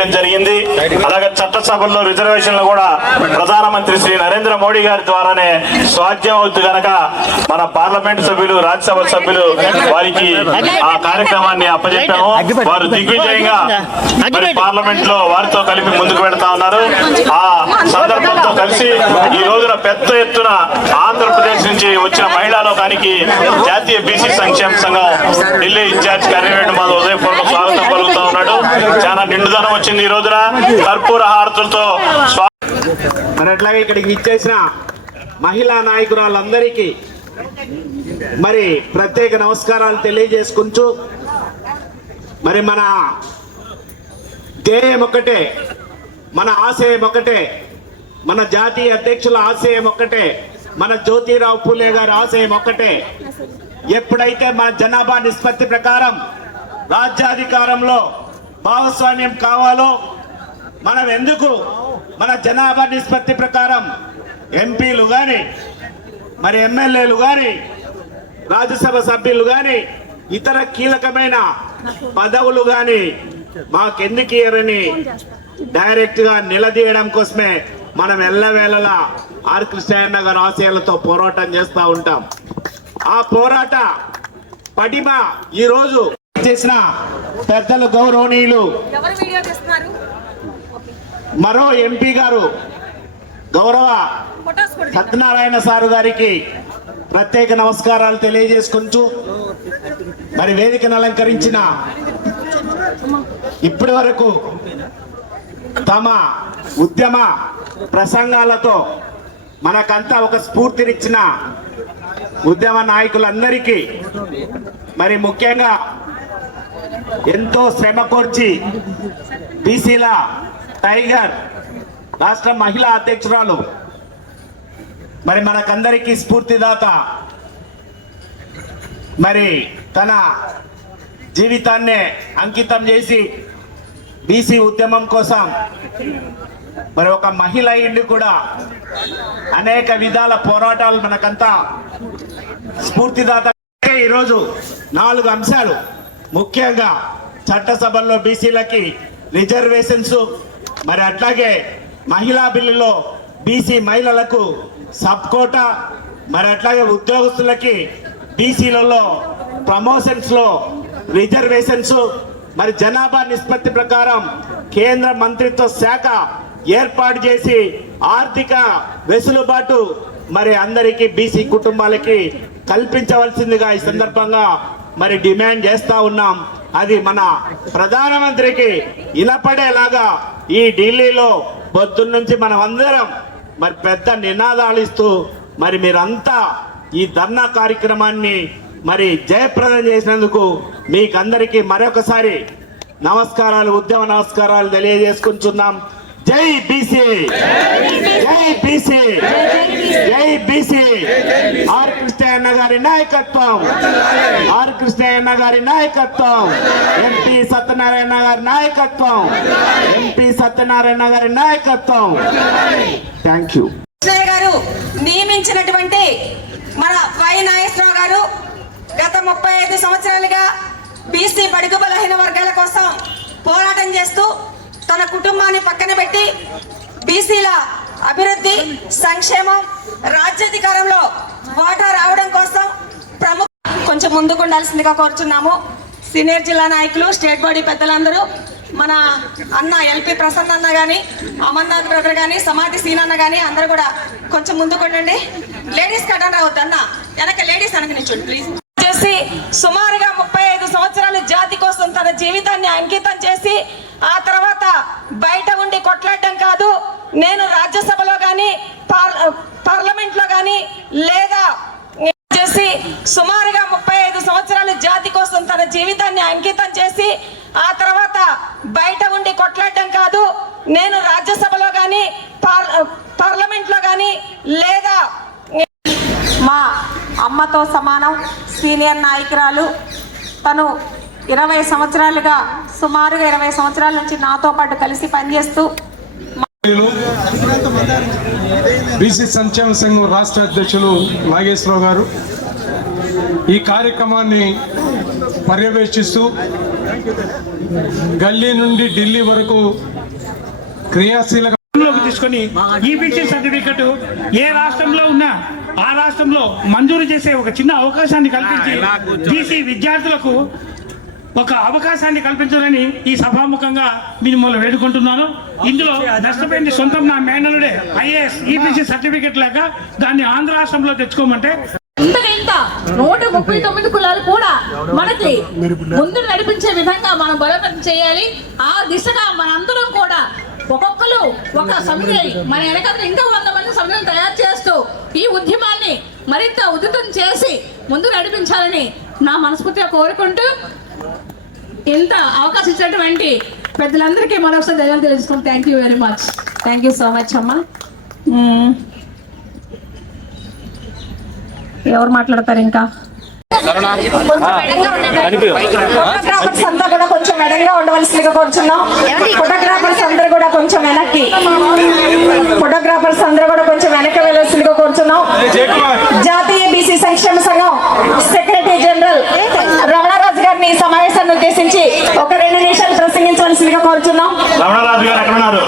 తెలియజేయడం జరిగింది. అలాగే చట్టసభల్లో రిజర్వేషన్లు కూడా ప్రధానమంత్రి శ్రీ నరేంద్ర మోడీ గారి ద్వారానే సాధ్యం అవుతుంది కనుక మన పార్లమెంట్ సభ్యులు, రాజ్యసభ సభ్యులు వారికి ఆ కార్యక్రమాన్ని అప్పచెప్పాము. వారు దిగ్విజయంగా పార్లమెంట్ లో వారితో కలిపి ముందుకు వెళ్తా ఉన్నారు. ఆ సందర్భంతో కలిసి ఈ రోజున పెద్ద ఎత్తున ఆంధ్రప్రదేశ్ నుంచి వచ్చిన మహిళా లోకానికి జాతీయ బీసీ సంక్షేమ సంఘం ఢిల్లీ ఇన్ఛార్జ్ కరీంనగర్ మాధవ్ ఉదయపూర్వక స్వాగతం పలుకుతా ఉన్నాడు. చాలా నిండుదనం వచ్చింది ఈ రోజున కర్పూర హారతులతో. మరి అట్లాగే ఇక్కడికి ఇచ్చేసిన మహిళా నాయకురాలందరికీ మరి ప్రత్యేక నమస్కారాలు తెలియజేసుకుంటూ, మరి మన ధ్యేయం ఒకటే, మన ఆశయం ఒకటే, మన జాతీయ అధ్యక్షుల ఆశయం ఒకటే, మన జ్యోతిరావు పూలే గారి ఆశయం ఒకటే. ఎప్పుడైతే మన జనాభా నిష్పత్తి ప్రకారం రాజ్యాధికారంలో భాగస్వామ్యం కావాలో, మనం ఎందుకు మన జనాభా నిష్పత్తి ప్రకారం ఎంపీలు కానీ, మరి ఎమ్మెల్యేలు కానీ, రాజ్యసభ సభ్యులు కానీ, ఇతర కీలకమైన పదవులు కానీ మాకెందుకు ఇయ్యరని డైరెక్ట్ గా నిలదీయడం కోసమే మనం ఎల్లవేళలా ఆర్ కృష్ణయ్య గారి ఆశయాలతో పోరాటం చేస్తూ ఉంటాం. ఆ పోరాట పటిమ ఈ రోజు చేసిన పెద్దలు గౌరవనీయులు మరో ఎంపీ గారు గౌరవ సత్యనారాయణ సారు గారికి ప్రత్యేక నమస్కారాలు తెలియజేసుకుంటూ, మరి వేదికను అలంకరించిన ఇప్పటి వరకు తమ ఉద్యమ ప్రసంగాలతో మనకంతా ఒక స్ఫూర్తినిచ్చిన ఉద్యమ నాయకులందరికీ, మరి ముఖ్యంగా ఎంతో శ్రమ కోర్చి బీసీల టైగర్ రాష్ట్ర మహిళా అధ్యక్షురాలు, మరి మనకందరికీ స్ఫూర్తిదాత, మరి తన జీవితాన్నే అంకితం చేసి బీసీ ఉద్యమం కోసం మరి ఒక మహిళ అయ్యింది కూడా అనేక విధాల పోరాటాలు మనకంతా స్ఫూర్తిదాత. ఈరోజు 4 అంశాలు, ముఖ్యంగా చట్టసభల్లో బీసీలకి రిజర్వేషన్స్, మరి అట్లాగే మహిళా బిల్లులో బీసీ మహిళలకు సబ్ కోటా, మరి అట్లాగే ఉద్యోగస్తులకి బీసీలలో ప్రమోషన్స్ లో రిజర్వేషన్స్, మరి జనాభా నిష్పత్తి ప్రకారం కేంద్ర మంత్రిత్వ శాఖ ఏర్పాటు చేసి ఆర్థిక వెసులుబాటు మరి అందరికీ బీసీ కుటుంబాలకి కల్పించవలసిందిగా ఈ సందర్భంగా మరి డిమాండ్ చేస్తా ఉన్నాం. అది మన ప్రధానమంత్రికి ఇనపడేలాగా ఈ ఢిల్లీలో పొద్దున్న నుంచి మనం అందరం మరి పెద్ద నినాదాలు ఇస్తూ మరి మీరంతా ఈ ధర్నా కార్యక్రమాన్ని మరి జయప్రదం చేసినందుకు మీకు అందరికీ మరొకసారి నమస్కారాలు, ఉద్యమ నమస్కారాలు తెలియజేసుకుంటున్నాం. జై బీసీ, జై బీసీ, జై బీసీ. ఆర్ కృష్ణయ్య గారి నాయకత్వం, ఆర్ కృష్ణయ్య గారి నాయకత్వం, ఎంపీ సత్యనారాయణ గారి నాయకత్వం, ఎంపీ సత్యనారాయణ గారి నాయకత్వం. Thank you. కృష్ణయ్య గారు నియమించినటువంటి మన వై నాగేశ్వరరావు గారు గత 35 సంవత్సరాలుగా బీసీ బడుగు బలహీన వర్గాల కోసం పోరాటం చేస్తూ తన కుటుంబాన్ని పక్కన పెట్టి బీసీల అభివృద్ధి, సంక్షేమం, రాజ్యాధికారంలో వాటా రావడం కోసం కొంచెం ముందుకు ఉండాల్సిందిగా కోరుచున్నాము. సీనియర్ జిల్లా నాయకులు, స్టేట్ బాడీ పెద్దలందరూ, మన అన్న ఎల్పి ప్రసన్న అన్న కానీ, అమర్నాథ్ బ్రదర్ కానీ, సమాధి సీనన్న కానీ అందరూ కూడా కొంచెం ముందుకు ఉండండి. లేడీస్ కట్టం రావద్దు అన్న, వెనక లేడీస్ వెనక నిల్చోండి ప్లీజ్. చేసి సుమారుగా 35 సంవత్సరాలు జాతి కోసం తన జీవితాన్ని అంకితం చేసి ఆ తర్వాత బయట ఉండి కొట్లాడటం కాదు, నేను రాజ్యసభలో కానీ పార్లమెంట్ లో కానీ లేదా చేసి సుమారుగా 35 సంవత్సరాలు జాతి కోసం తన జీవితాన్ని అంకితం చేసి ఆ తర్వాత బయట ఉండి కొట్లాడటం కాదు, నేను రాజ్యసభలో కానీ పార్లమెంట్ లో కానీ లేదా మా అమ్మతో సమానం సీనియర్ నాయకురాలు. తను 20 సంవత్సరాలుగా, సుమారుగా 20 సంవత్సరాల నుంచి నాతో పాటు కలిసి పనిచేస్తూ బీసీ సంక్షేమ సంఘం రాష్ట్ర అధ్యక్షులు నాగేశ్వరరావు గారు ఈ కార్యక్రమాన్ని పర్యవేక్షిస్తూ గల్లీ నుండి ఢిల్లీ వరకు క్రియాశీలక తీసుకొని ఈబీసీ సర్టిఫికెట్ ఏ రాష్ట్రంలో ఉన్నా ఆ రాష్ట్రంలో మంజూరు చేసే ఒక చిన్న అవకాశాన్ని కల్పించి బీసీ విద్యార్థులకు ఒక అవకాశాన్ని కల్పించాలని ఈ సభాముఖంగా మిమ్మల్ని వేడుకుంటున్నాను. ఇందులో నష్టపోయింది సొంతం నా మేనలుడే ఐఏఎస్ ఈబీసీ సర్టిఫికెట్ లేక దాన్ని ఆంధ్ర రాష్ట్రంలో తెచ్చుకోమంటే ఇంత 139 కులాలు కూడా మనకి ముందు నడిపించే విధంగా మనం బలోపేతం చేయాలి. ఆ దిశగా మనందరం కూడా ఒక్కొక్కరు ఒక సమితి మన వెనకాల ఇంకా 100 మంది సమితిని తయారు చేస్తూ ఈ ఉద్యమాన్ని మరింత ఉధృతం చేసి ముందు నడిపించాలని నా మనస్ఫూర్తిగా కోరుకుంటూ ఇంత అవకాశం ఇచ్చినటువంటి పెద్దలందరికీ మరొకసారి ధన్యవాదాలు తెలుసుకుంటాం. Thank you very much. Thank you so much అమ్మా. ఎవరు మాట్లాడతారు ఇంకా? ఫోటోగ్రాఫర్స్ అంతా కూడా కొంచెం ఎడంగా ఉండవలసిందిగా కోరుచున్నాం. ఫోటోగ్రాఫర్స్ అందరూ కూడా కొంచెం వెనక్కి, ఫోటోగ్రాఫర్స్ అందరూ కూడా కొంచెం వెనక్కి వెళ్ళవలసిందిగా కోరుచున్నాం. జాతీయ బీసీ సంక్షేమ సంఘం సెక్రటరీ జనరల్ రమణరాజు గారిని ఈ సమావేశాన్ని ఉద్దేశించి ఒక 2 నిమిషాలు ప్రసంగించవలసిందిగా కోరుచున్నాం. రమణరాజు గారు ఎక్కడ ఉన్నారు?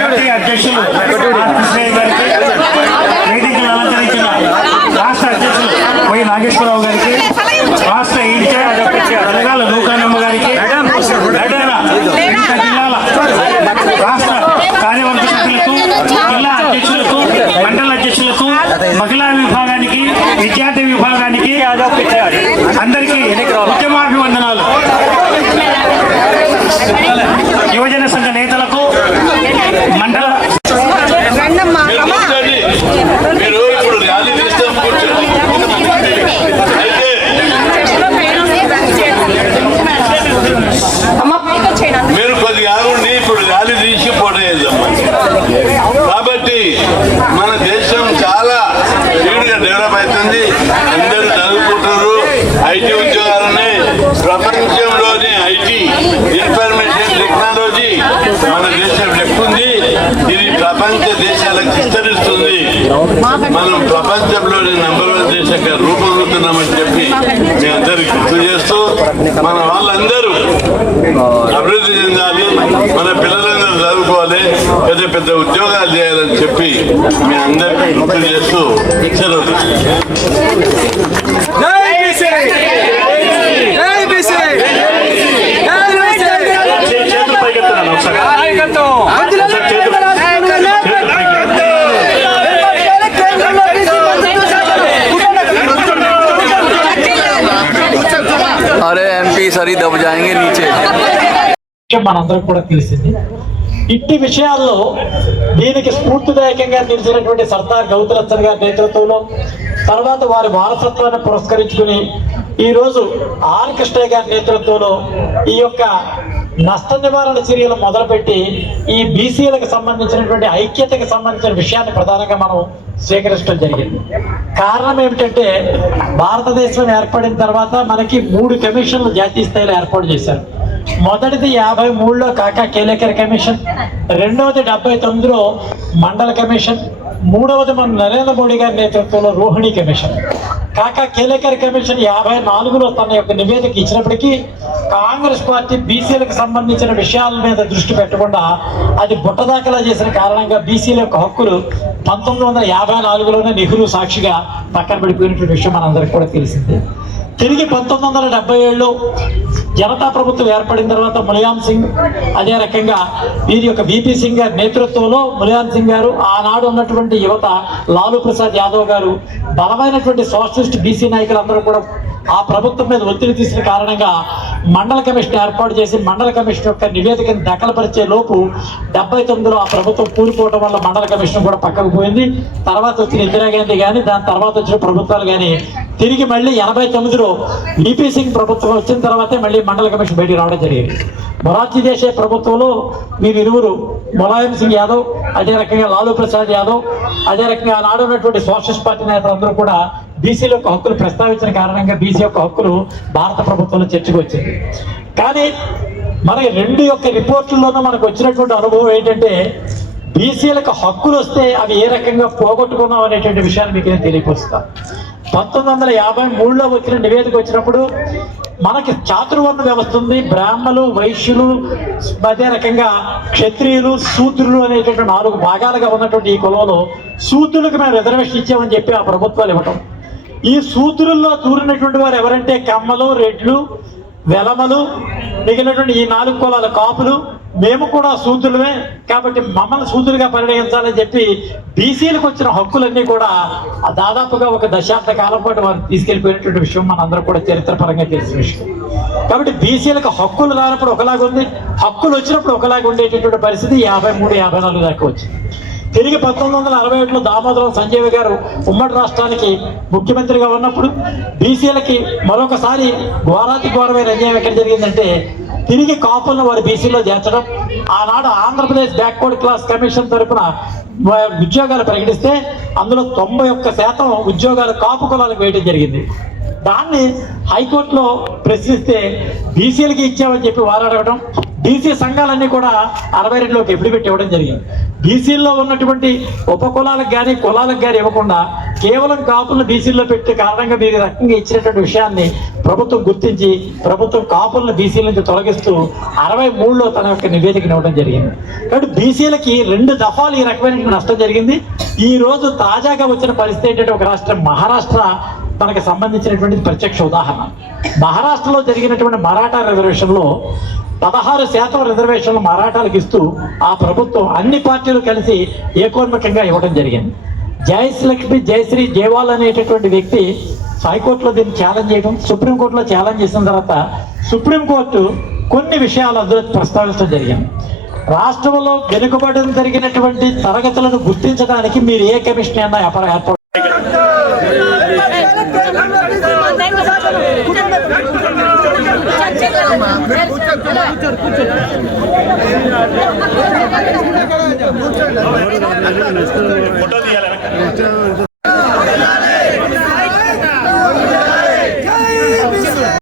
జాతీయ అధ్యక్షులు కృష్ణయ్య గారికి, వేదికను అలంకరించిన రాష్ట్ర అధ్యక్షులు వై నాగేశ్వరరావు గారికి, రాష్ట్ర ఇన్ఛార్జ్ తెలంగాణ నూకానమ్మ గారికి, జిల్లాల రాష్ట్ర కార్యవర్గ సభ్యులకు, జిల్లా అధ్యక్షులకు, మండల అధ్యక్షులకు, మహిళా విభాగానికి, విద్యార్థి విభాగానికి అందరికీ ఉద్యమాభివందనాలు. యువజన సంఘ నేతలకు, మండల మీరు ఇప్పుడు ర్యాలీ తీస్తాం కూర్చోండి. మీరు కొద్దిగా ఆగుండి, ఇప్పుడు ర్యాలీ తీసి పోటేద్దాం. కాబట్టి మన దేశం చాలా స్పీడ్గా డెవలప్ అవుతుంది. అందరూ చదువుకుంటారు. ఐటీ ఉద్యోగాలని ప్రపంచంలోనే ఐటీ ఇన్ఫర్మేషన్ టెక్నాలజీ మన దేశం ఎక్కుంది. ఇది ప్రపంచ దేశాలకు విస్తరిస్తుంది. మనం ప్రపంచంలోని నంబర్ 1 దేశంగా రూపొందుతున్నామని చెప్పి మీ అందరికి గుర్తు చేస్తూ మన వాళ్ళందరూ అభివృద్ధి చెందాలి, మన పిల్లలందరూ చదువుకోవాలి, పెద్ద పెద్ద ఉద్యోగాలు చేయాలని చెప్పి మీ అందరికీ గుర్తు చేస్తూ సెలవు. చేతులు పైకెత్తున్నాను ఒకసారి. अरे एमपी सरी दब जाएंगे नीचे. మనందరికి కూడా తెలిసింది. ఇట్టి విషయాల్లో దీనికి స్ఫూర్తిదాయకంగా నిలిచినటువంటి సర్దార్ గౌతులచ్చన్ గారి నేతృత్వంలో, తర్వాత వారి వారసత్వాన్ని పురస్కరించుకుని ఈరోజు ఆర్ కృష్ణయ్య గారి నేతృత్వంలో ఈ యొక్క నష్ట నివారణ చర్యలు మొదలుపెట్టి ఈ బీసీలకు సంబంధించినటువంటి ఐక్యతకు సంబంధించిన విషయాన్ని ప్రధానంగా మనం స్వీకరించడం జరిగింది. కారణం ఏమిటంటే భారతదేశం ఏర్పడిన తర్వాత మనకి 3 కమిషన్లు జాతీయ స్థాయిలో ఏర్పాటు చేశారు. మొదటిది 53లో కాకా కేలేకర్ కమిషన్, రెండవది 79లో మండల కమిషన్, మూడవది మన నరేంద్ర మోడీ గారి నేతృత్వంలో రోహిణి కమిషన్. కాకా కేలేకర్ కమిషన్ 54లో తన యొక్క నివేదిక ఇచ్చినప్పటికీ కాంగ్రెస్ పార్టీ బీసీలకు సంబంధించిన విషయాల మీద దృష్టి పెట్టకుండా అది బుట్టదాఖలా చేసిన కారణంగా బీసీల యొక్క హక్కులు 1954లోనే నెహ్రూ సాక్షిగా పక్కన పడిపోయినటువంటి విషయం మనందరికీ కూడా తెలిసింది. తిరిగి 1977లో జనతా ప్రభుత్వం ఏర్పడిన తర్వాత ములాయం సింగ్, అదే రకంగా వీరి యొక్క బీపీ సింగ్ గారి నేతృత్వంలో ములాయం సింగ్ గారు, ఆనాడు ఉన్నటువంటి యువత లాలూ ప్రసాద్ యాదవ్ గారు, బలమైనటువంటి సోషలిస్ట్ బీసీ నాయకులందరూ కూడా ఆ ప్రభుత్వం మీద ఒత్తిడి తీసిన కారణంగా మండల కమిషన్ ఏర్పాటు చేసి మండల కమిషన్ యొక్క నివేదికను దాఖలుపరిచే లోపు 79లో ఆ ప్రభుత్వం కూలిపోవడం వల్ల మండల కమిషన్ కూడా పక్కకు పోయింది. తర్వాత వచ్చిన ఇందిరాగాంధీ కానీ, దాని తర్వాత వచ్చిన ప్రభుత్వాలు కానీ తిరిగి మళ్ళీ 89లో బీపీ సింగ్ ప్రభుత్వం వచ్చిన తర్వాతే మళ్ళీ మండల కమిషన్ బయటికి రావడం జరిగింది. మొరార్జీ దేశాయ్ ప్రభుత్వంలో వీరిరువురు ములాయం సింగ్ యాదవ్, అదే రకంగా లాలూ ప్రసాద్ యాదవ్, అదే రకంగా ఆనాడు ఉన్నటువంటి సోషలిస్ట్ పార్టీ నేతలందరూ కూడా బీసీల యొక్క హక్కులు ప్రస్తావించిన కారణంగా బీసీ యొక్క హక్కులు భారత ప్రభుత్వంలో చర్చకు వచ్చింది. కానీ మన 2 యొక్క రిపోర్టుల్లోనూ మనకు వచ్చినటువంటి అనుభవం ఏంటంటే బీసీలకు హక్కులు వస్తే అవి ఏ రకంగా పోగొట్టుకున్నాం అనేటువంటి విషయాన్ని మీకు నేను తెలియపరుస్తాను. 1953లో వచ్చిన నివేదిక వచ్చినప్పుడు మనకి చాతుర్వర్ణ వ్యవస్థ ఉంది. బ్రాహ్మలు, వైశ్యులు, అదే రకంగా క్షత్రియులు, శూద్రులు అనేటువంటి 4 భాగాలుగా ఉన్నటువంటి ఈ కులంలో శూద్రులకు మేము రిజర్వేషన్ ఇచ్చామని చెప్పి ఆ ప్రభుత్వాలు ఇవ్వటం. ఈ శూద్రుల్లో దూరినటువంటి వారు ఎవరంటే కమ్మలు, రెడ్లు, వెలమలు, మిగిలినటువంటి ఈ 4 కులాల కాపులు. మేము కూడా శూద్రులమే కాబట్టి మమ్మల్ని శూద్రులుగా పరిగణించాలని చెప్పి బీసీలకు వచ్చిన హక్కులన్నీ కూడా దాదాపుగా ఒక దశాబ్ద కాలం పాటు వారు తీసుకెళ్లిపోయినటువంటి విషయం మనందరూ కూడా చరిత్రపరంగా తెలిసిన విషయం. కాబట్టి బీసీలకు హక్కులు రానప్పుడు ఒకలాగా ఉంది, హక్కులు వచ్చినప్పుడు ఒకలాగా ఉండేటటువంటి పరిస్థితి 53, 54 దాకా వచ్చింది. తిరిగి 1961లో దామోదరం సంజీవ్ గారు ఉమ్మడి రాష్ట్రానికి ముఖ్యమంత్రిగా ఉన్నప్పుడు బీసీలకి మరొకసారి ఘోరాతి ఘోరమైన అన్యాయం ఎక్కడ జరిగిందంటే తిరిగి కాపులను వారి బీసీలో చేర్చడం. ఆనాడు ఆంధ్రప్రదేశ్ బ్యాక్వర్డ్ క్లాస్ కమిషన్ తరఫున ఉద్యోగాలు ప్రకటిస్తే అందులో 91% ఉద్యోగాలు కాపు కులాలకు వేయడం జరిగింది. దాన్ని హైకోర్టులో ప్రశ్నిస్తే బీసీలకి ఇచ్చామని చెప్పి వారు అడగడం. బీసీ సంఘాలన్నీ కూడా 62లోకి ఎప్పుడు పెట్టి ఇవ్వడం జరిగింది. బీసీల్లో ఉన్నటువంటి ఉపకులాలకు కానీ కులాలకు కానీ ఇవ్వకుండా కేవలం కాపులను బీసీల్లో పెట్టే కారణంగా మీరు రకంగా ఇచ్చినటువంటి విషయాన్ని ప్రభుత్వం గుర్తించి ప్రభుత్వం కాపులను బీసీల నుంచి తొలగిస్తూ 63లో తన యొక్క నివేదికను ఇవ్వడం జరిగింది. కాబట్టి బీసీలకి 2 దఫాలు ఈ రకమైన నష్టం జరిగింది. ఈ రోజు తాజాగా వచ్చిన పరిస్థితి ఏంటంటే ఒక రాష్ట్రం మహారాష్ట్ర మనకు సంబంధించినటువంటి ప్రత్యక్ష ఉదాహరణ. మహారాష్ట్రలో జరిగినటువంటి మరాఠా రిజర్వేషన్లో 16% రిజర్వేషన్లు మరాఠాలకు ఇస్తూ ఆ ప్రభుత్వం అన్ని పార్టీలు కలిసి ఏకోన్ముఖంగా ఇవ్వడం జరిగింది. జయశ్రీ జయశ్రీ జైవాల్ అనేటటువంటి వ్యక్తి హైకోర్టులో దీన్ని ఛాలెంజ్ చేయడం, సుప్రీంకోర్టులో ఛాలెంజ్ చేసిన తర్వాత సుప్రీంకోర్టు కొన్ని విషయాలు అందులో ప్రస్తావించడం జరిగింది. రాష్ట్రంలో వెనుకబడి జరిగినటువంటి తరగతులను గుర్తించడానికి మీరు ఏ కమిషన్ అయినా ఏర్పాటు